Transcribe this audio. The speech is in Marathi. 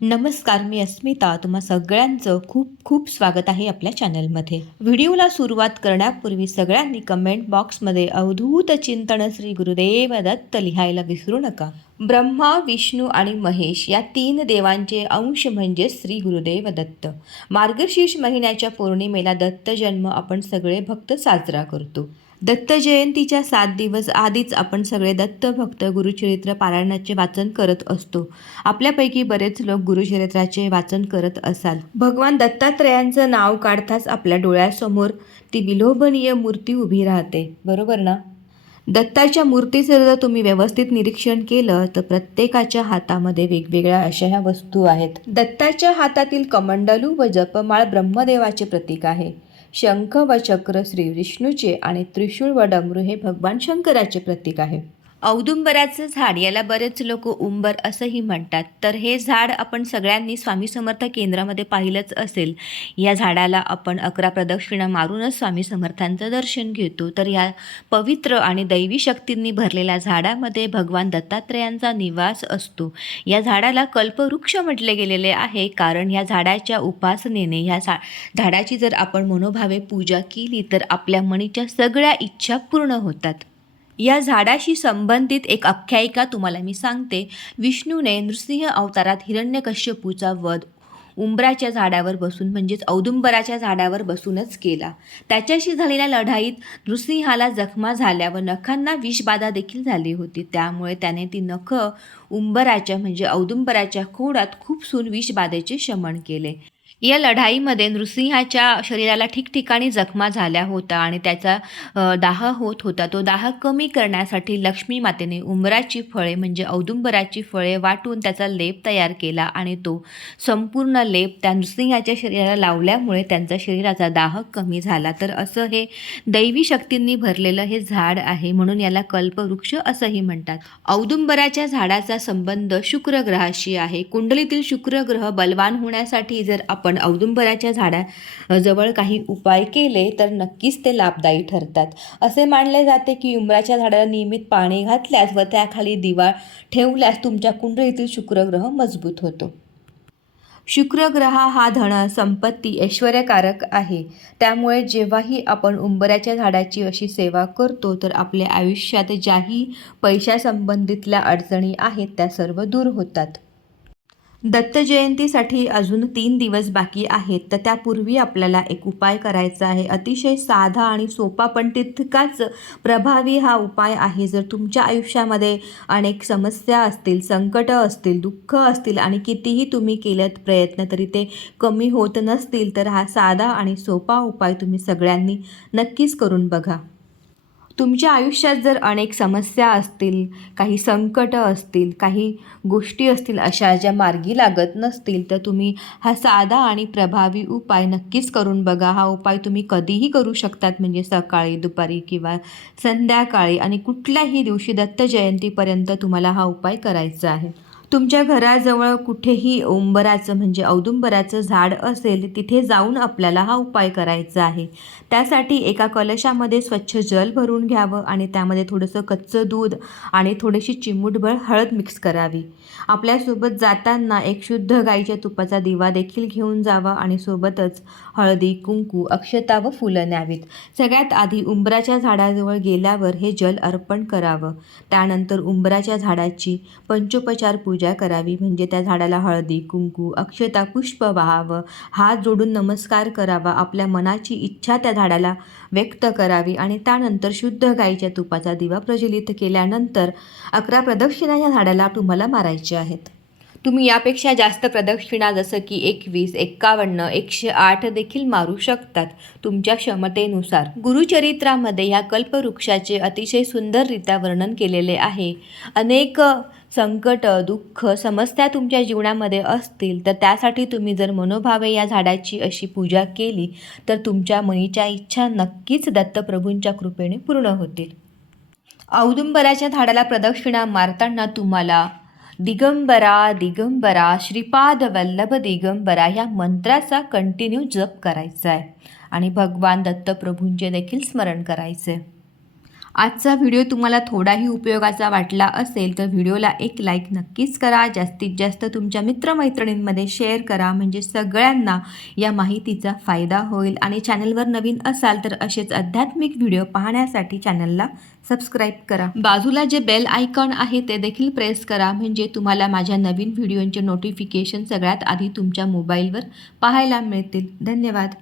नमस्कार मी अस्मिता. तुम्हा सगळ्यांचं खूप खूप स्वागत आहे आपल्या चॅनलमध्ये. व्हिडिओला सुरुवात करण्यापूर्वी सगळ्यांनी कमेंट बॉक्समध्ये अवधूत चिंतन श्री गुरुदेव दत्त लिहायला विसरू नका. ब्रह्मा विष्णू आणि महेश या तीन देवांचे अंश म्हणजे श्री गुरुदेव दत्त. मार्गशीर्ष महिन्याच्या पौर्णिमेला दत्त जन्म आपण सगळे भक्त साजरा करतो. दत्त जयंतीच्या सात दिवस आधीच आपण सगळे दत्त भक्त गुरुचरित्र पारायणाचे वाचन करत असतो. आपल्यापैकी बरेच लोक गुरुचरित्राचे वाचन करत असाल. भगवान दत्तात्रयांचं नाव काढताच आपल्या डोळ्यासमोर ती विलोभनीय मूर्ती उभी राहते. बरोबर ना? दत्ताच्या मूर्तीचं जर तुम्ही व्यवस्थित निरीक्षण केलं तर प्रत्येकाच्या हातामध्ये वेगवेगळ्या अशा ह्या वस्तू आहेत. दत्ताच्या हातातील कमंडलू व जपमाळ ब्रह्मदेवाचे प्रतीक आहे. शंख व चक्र श्री विष्णूचे आणि त्रिशूळ व डमरू हे भगवान शंकराचे प्रतीक आहे. औदुंबराचं झाड याला बरेच लोक उंबर असंही म्हणतात. तर हे झाड आपण सगळ्यांनी स्वामी समर्थ केंद्रामध्ये पाहिलंच असेल. या झाडाला आपण अकरा प्रदक्षिणा मारूनच स्वामी समर्थांचं दर्शन घेतो. तर या पवित्र आणि दैवी शक्तींनी भरलेल्या झाडामध्ये भगवान दत्तात्रयांचा निवास असतो. या झाडाला कल्पवृक्ष म्हटले गेलेले आहे. कारण या झाडाच्या उपासनेने ह्या झा झाडाची जर आपण मनोभावे पूजा केली तर आपल्या मनीच्या सगळ्या इच्छा पूर्ण होतात. या झाडाशी संबंधित एक आख्यायिका तुम्हाला मी सांगते. विष्णूने नृसिंह अवतारात हिरण्यकश्यपूचा वध उंबराच्या झाडावर बसून म्हणजेच औदुंबराच्या झाडावर बसूनच केला. त्याच्याशी झालेल्या लढाईत नृसिंहाला जखमा झाल्या व नखांना विषबाधा देखील झाली होती. त्यामुळे त्याने ती नखं उंबराच्या म्हणजे औदुंबराच्या खोडात खूप सून विषबाधेचे शमन केले. या लढाईमध्ये नृसिंहाच्या शरीराला ठिकठिकाणी जखमा झाल्या होत्या आणि त्याचा दाह होत होता. तो दाह कमी करण्यासाठी लक्ष्मी मातेने उंबराची फळे म्हणजे औदुंबराची फळे वाटून त्याचा लेप तयार केला आणि तो संपूर्ण लेप त्या नृसिंहाच्या शरीराला लावल्यामुळे त्यांचा शरीराचा दाह कमी झाला. तर असं हे दैवी शक्तींनी भरलेलं हे झाड आहे म्हणून याला कल्पवृक्ष असंही म्हणतात. औदुंबराच्या झाडाचा संबंध शुक्र ग्रहाशी आहे. कुंडलीतील शुक्र ग्रह बलवान होण्यासाठी जर आपण औदुंबराच्या झाडा जवळ काही उपाय केले तर नक्कीच ते लाभदायी ठरतात. असे मानले जाते की उंबराच्या झाडाला नियमित पाणी घातल्यास व त्याखाली दिवा ठेवल्यास तुमच्या कुंडलीतील शुक्रग्रह मजबूत होतो. शुक्रग्रह हा धन संपत्ती ऐश्वर्यकारक आहे. त्यामुळे जेव्हाही आपण उंबऱ्याच्या झाडाची अशी सेवा करतो तर आपल्या आयुष्यात ज्याही पैशासंबंधितल्या अडचणी आहेत त्या सर्व दूर होतात. दत्त जयंतीसाठी अजून तीन दिवस बाकी आहेत तर त्यापूर्वी आपल्याला एक उपाय करायचा आहे. अतिशय साधा आणि सोपा पण तितकाच प्रभावी हा उपाय आहे. जर तुमच्या आयुष्यामध्ये अनेक समस्या असतील संकटं असतील दुःख असतील आणि कितीही तुम्ही केलेत प्रयत्न तरी ते कमी होत नसतील तर हा साधा आणि सोपा उपाय तुम्ही सगळ्यांनी नक्कीच करून बघा. तुमच्या आयुष्यात जर अनेक समस्या असतील काही संकटं असतील काही गोष्टी असतील अशा ज्या मार्गी लागत नसतील तर तुम्ही हा साधा आणि प्रभावी उपाय नक्कीच करून बघा. हा उपाय तुम्ही कधीही करू शकतात म्हणजे सकाळी दुपारी किंवा संध्याकाळी आणि कुठल्याही दिवशी दत्त जयंतीपर्यंत तुम्हाला हा उपाय करायचा आहे. तुमच्या घराजवळ कुठेही उंबराचं म्हणजे औदुंबराचं झाड असेल तिथे जाऊन आपल्याला हा उपाय करायचा आहे. त्यासाठी एका कलशामध्ये स्वच्छ जल भरून घ्यावं आणि त्यामध्ये थोडंसं कच्चं दूध आणि थोडीशी चिमूटभर हळद मिक्स करावी. आपल्यासोबत जाताना एक शुद्ध गाईच्या तुपाचा दिवा देखील घेऊन जावा आणि सोबतच हळदी कुंकू अक्षता व फुलं न्यावीत. सगळ्यात आधी उंबराच्या झाडाजवळ गेल्यावर हे जल अर्पण करावं. त्यानंतर उंबराच्या झाडाची पंचोपचार पूजा पूजा करावी. म्हणजे त्या झाडाला हळदी कुंकू अक्षता पुष्प वाहावं. हात जोडून नमस्कार करावा. आपल्या मनाची इच्छा त्या झाडाला व्यक्त करावी. आणि त्यानंतर शुद्ध गाईच्या तुपाचा दिवा प्रज्वलित केल्यानंतर अकरा प्रदक्षिणा या झाडाला तुम्हाला मारायच्या आहेत. तुम्ही यापेक्षा जास्त प्रदक्षिणा जसं की एकवीस एक्कावन्न एकशे आठ देखील मारू शकतात तुमच्या क्षमतेनुसार. गुरुचरित्रामध्ये या कल्पवृक्षाचे अतिशय सुंदररित्या वर्णन केलेले आहे. अनेक संकट दुःख समस्या तुमच्या जीवनामध्ये असतील तर त्यासाठी तुम्ही जर मनोभावे या झाडाची अशी पूजा केली तर तुमच्या मनीच्या इच्छा नक्कीच दत्तप्रभूंच्या कृपेने पूर्ण होतील. औदुंबराच्या झाडाला प्रदक्षिणा मारताना तुम्हाला दिगंबरा दिगंबरा श्रीपाद वल्लभ दिगंबरा ह्या मंत्राचा कंटिन्यू जप करायचा आहे आणि भगवान दत्तप्रभूंचे देखील स्मरण करायचे आजचा व्हिडिओ तुम्हाला थोडाही उपयोगाचा वाटला असेल तर व्हिडिओला एक लाईक नक्कीच करा. जास्तीत जास्त तुमच्या मित्रमैत्रिणींमध्ये शेअर करा. म्हणजे सगळ्यांना या माहितीचा फायदा होईल. आणि चॅनलवर नवीन असाल तर असेच आध्यात्मिक व्हिडिओ पाहण्यासाठी चॅनलला सबस्क्राईब करा. बाजूला जे बेल आयकॉन आहे ते देखील प्रेस करा. म्हणजे तुम्हाला माझ्या नवीन व्हिडिओंचे नोटिफिकेशन सगळ्यात आधी तुमच्या मोबाईलवर पाहायला मिळतील. धन्यवाद.